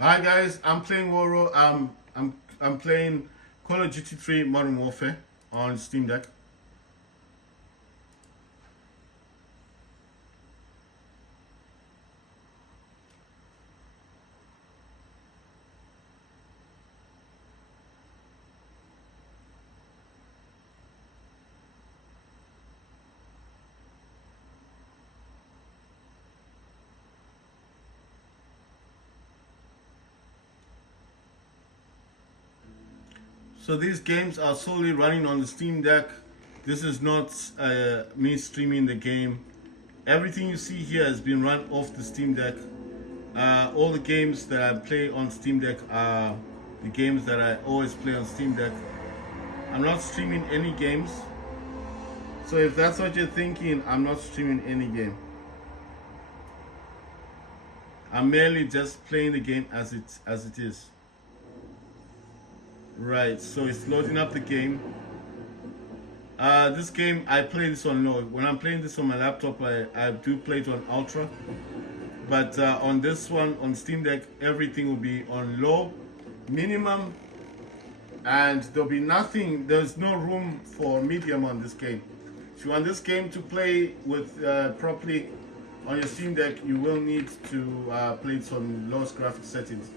Hi guys, I'm playing Woro. I'm playing Call of Duty 3 Modern Warfare on Steam Deck. So these games are solely running on the Steam Deck. This is not me streaming the game. Everything you see here has been run off the Steam Deck. All the games that I play on Steam Deck are the games that I always play on Steam Deck. I'm not streaming any games. So if that's what you're thinking, I'm not streaming any game. I'm merely just playing the game as it is. Right, so it's loading up the game. This game, I play this on low. When I'm playing this on my laptop, I do play it on ultra. But on this one, on Steam Deck, everything will be on low, minimum, and there's no room for medium on this game. If you want this game to play with properly on your Steam Deck, you will need to play it on lowest graphics settings.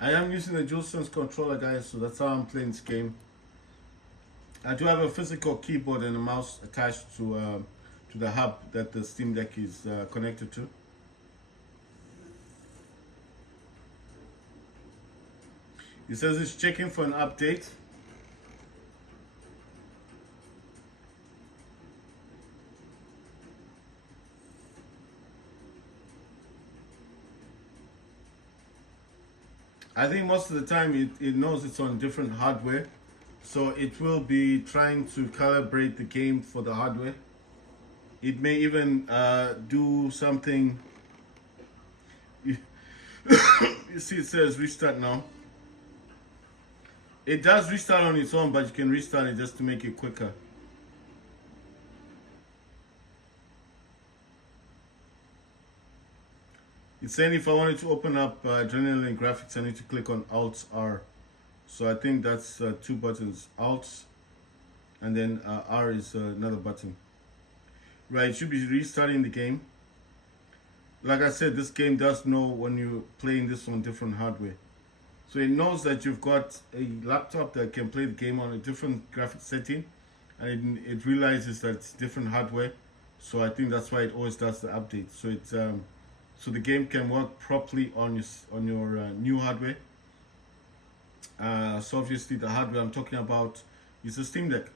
I am using a DualSense controller, guys, so that's how I'm playing this game. I do have a physical keyboard and a mouse attached to the hub that the Steam Deck is connected to. It says it's checking for an update. I think most of the time it knows it's on different hardware. So it will be trying to calibrate the game for the hardware. It may even do something. You see, it says restart now. It does restart on its own, but you can restart it just to make it quicker. It's saying if I wanted to open up Adrenaline Graphics, I need to click on Alt R. So I think that's two buttons, Alt, and then R is another button. Right, it should be restarting the game. Like I said, this game does know when you're playing this on different hardware. So it knows that you've got a laptop that can play the game on a different graphics setting, and it realizes that it's different hardware. So I think that's why it always does the update. So the game can work properly on your new hardware. So obviously the hardware I'm talking about is the Steam Deck.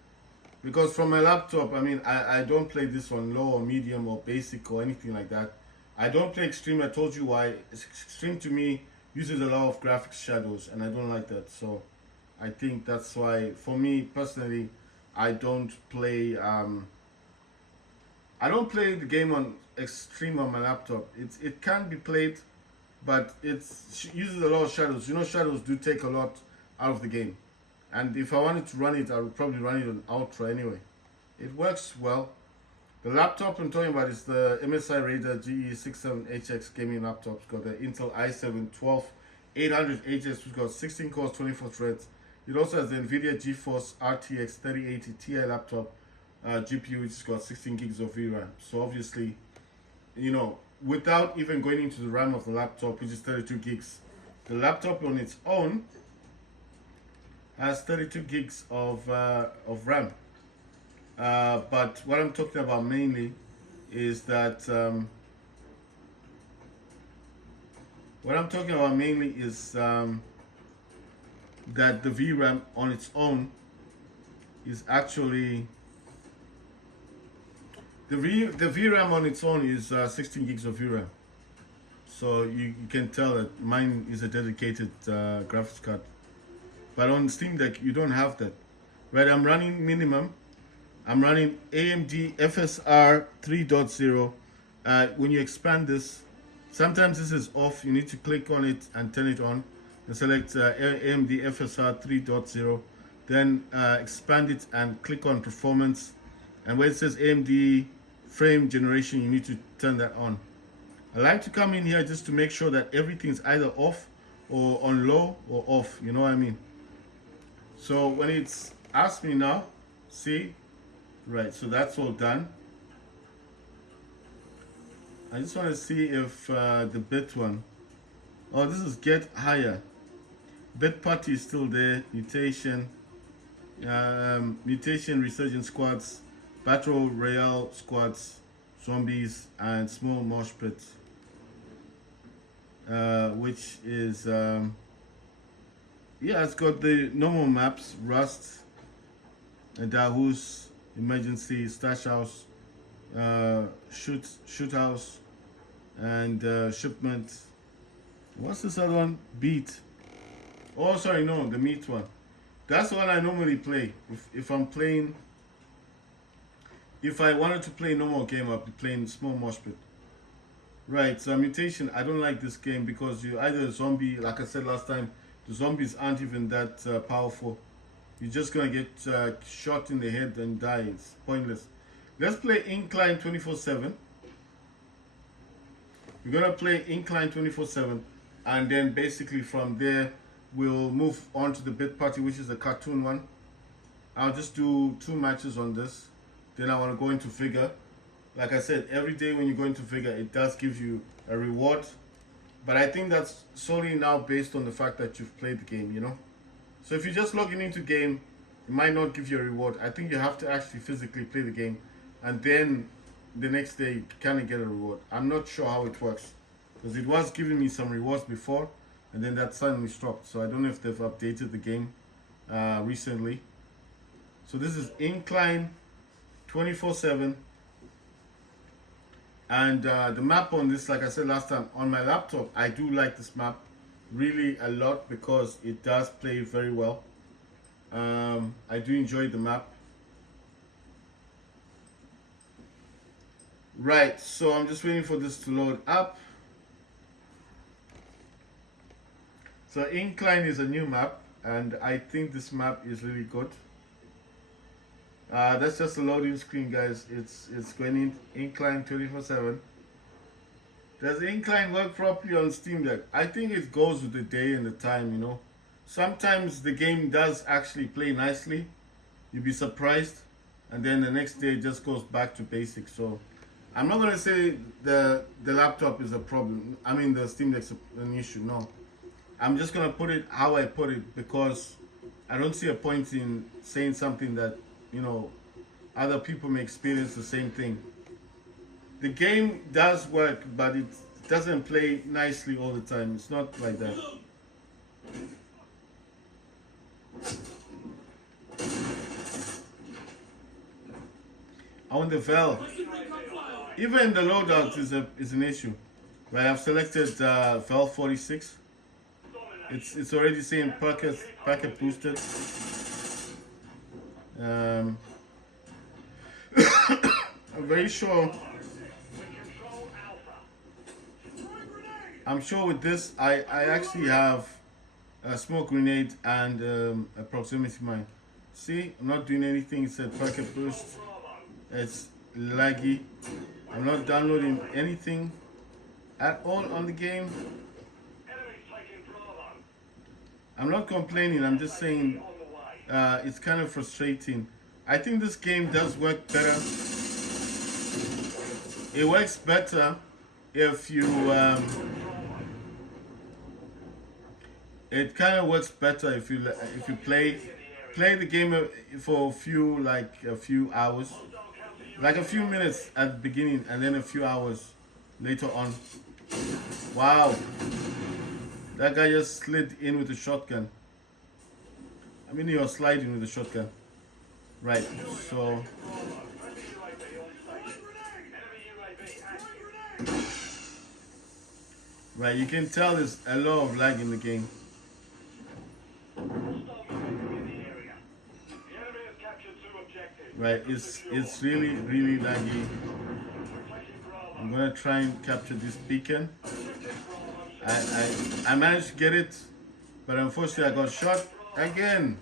Because from my laptop, I mean, I don't play this on low or medium or basic or anything like that. I don't play extreme. I told you why. Extreme to me uses a lot of graphics shadows, and I don't like that. So I think that's why, for me personally, I don't play. I don't play the game on extreme on my laptop. It can be played, but it uses a lot of shadows. You know, shadows do take a lot out of the game. And if I wanted to run it, I would probably run it on ultra anyway. It works well. The laptop I'm talking about is the MSI Raider GE67HX gaming laptop. It's got the Intel i7-12800HS, which got 16 cores, 24 threads. It also has the NVIDIA GeForce RTX 3080 Ti laptop GPU, which has got 16 gigs of VRAM. So obviously, you know, without even going into the RAM of the laptop, which is 32 gigs, the laptop on its own has 32 gigs of RAM. But what I'm talking about mainly is that that the VRAM on its own is actually the VRAM on its own is 16 gigs of VRAM. So you can tell that mine is a dedicated graphics card. But on Steam Deck, you don't have that. Right, I'm running minimum. I'm running AMD FSR 3.0. When you expand this, Sometimes this is off. You need to click on it and turn it on and select AMD FSR 3.0. Then expand it and click on performance. And where it says AMD frame generation, you need to turn that on. I like to come in here just to make sure that everything's either off or on low or off. You know what I mean? So when it's asked me now, see, right, so that's all done. I just want to see if the bit one, oh, this is get higher. Bit party is still there. Mutation, mutation resurgent squads, battle royale squads, zombies, and small mosh pit, which is yeah, it's got the normal maps: Rust, Dahus, Emergency, Stash House, Shoot House, and Shipment. What's this other one? Beat. Oh, sorry, no, the Meat one. That's the one I normally play. If I'm playing, if I wanted to play normal game, I'd be playing Small Mosh Pit. Right, so Mutation, I don't like this game because you either a zombie, like I said last time, the zombies aren't even that powerful. You're just gonna get shot in the head and die. It's pointless. Let's play Incline 24/7. We're gonna play Incline 24/7, and then basically from there we'll move on to the Bit Party, which is the cartoon one. I'll just do 2 matches on this. Then I want to go into Figure. Like I said, every day when you go into Figure, it does give you a reward. But I think that's solely now based on the fact that you've played the game, you know? So if you're just logging into game, it might not give you a reward. I think you have to actually physically play the game, and then the next day you kind of get a reward. I'm not sure how it works, because it was giving me some rewards before, and then that suddenly stopped. So I don't know if they've updated the game recently. So this is Incline 24/7. And the map on this, like I said last time, on my laptop, I do like this map really a lot because it does play very well. I do enjoy the map. Right, so I'm just waiting for this to load up. So Incline is a new map, and I think this map is really good. That's just a loading screen, guys. It's going in Incline 24/7. Does Incline work properly on Steam Deck? I think it goes with the day and the time, you know. Sometimes the game does actually play nicely. You'll be surprised, and then the next day it just goes back to basics. So I'm not gonna say the laptop is a problem. I mean the Steam Deck's an issue. No, I'm just gonna put it how I put it because I don't see a point in saying something that, you know, other people may experience the same thing. The game does work, but it doesn't play nicely all the time. It's not like that. On the Vel, even the loadout is an issue. Right, I've selected Vel 46. It's already saying packet boosted. I'm very sure. I'm sure with this, I actually have a smoke grenade and a proximity mine. See, I'm not doing anything. It said packet boost. It's laggy. I'm not downloading anything at all on the game. I'm not complaining. I'm just saying it's kind of frustrating. I think this game does work better. It works better if you it kind of works better if you play the game for a few hours, like a few minutes at the beginning and then a few hours later on. Wow, that guy just slid in with a shotgun. I mean, he was sliding with a shotgun. Right, so right, you can tell there's a lot of lag in the game. Right, it's really laggy. I'm gonna try and capture this beacon. I managed to get it, but unfortunately I got shot again.